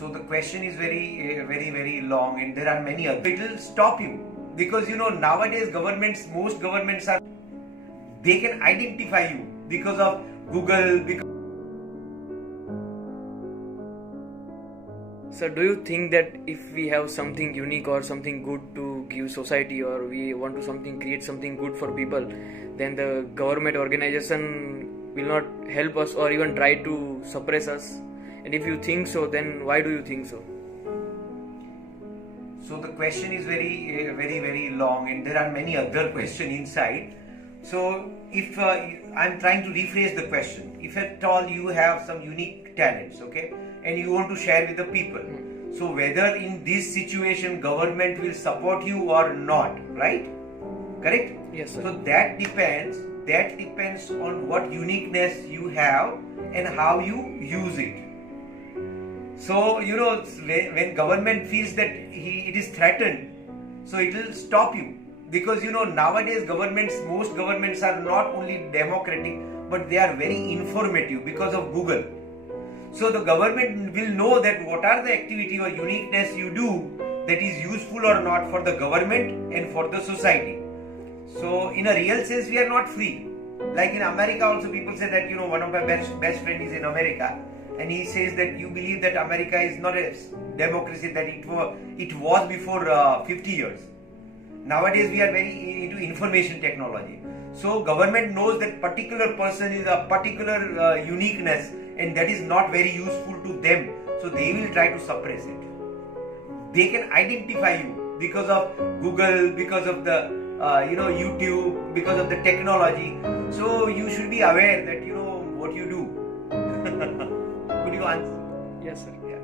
So the question is very long, and there are many others. It will stop you because nowadays most governments are, they can identify you because of Google. So do you think that if we have something unique or something good to give society, or we want to create something good for people, then the government organization will not help us or even try to suppress us? And if you think so, then why do you think so? So the question is very long, and there are many other questions inside. So if I'm trying to rephrase the question, if at all you have some unique talents, okay, and you want to share with the people, so whether in this situation government will support you or not, right? Correct? Yes, sir. So that depends on what uniqueness you have and how you use it. So when government feels that it is threatened, so it will stop you, because nowadays most governments are not only democratic, but they are very informative because of Google. So the government will know that what are the activity or uniqueness you do that is useful or not for the government and for the society. So in a real sense, we are not free. Like in America also, people say that one of my best friend is in America, and he says that you believe that America is not a democracy that it was before 50 years. Nowadays we are very into information technology. So government knows that particular person is a particular uniqueness, and that is not very useful to them. So they will try to suppress it. They can identify you because of Google, because of the YouTube, because of the technology. So you should be aware that what you do. Could you answer? Yes, sir. Yeah.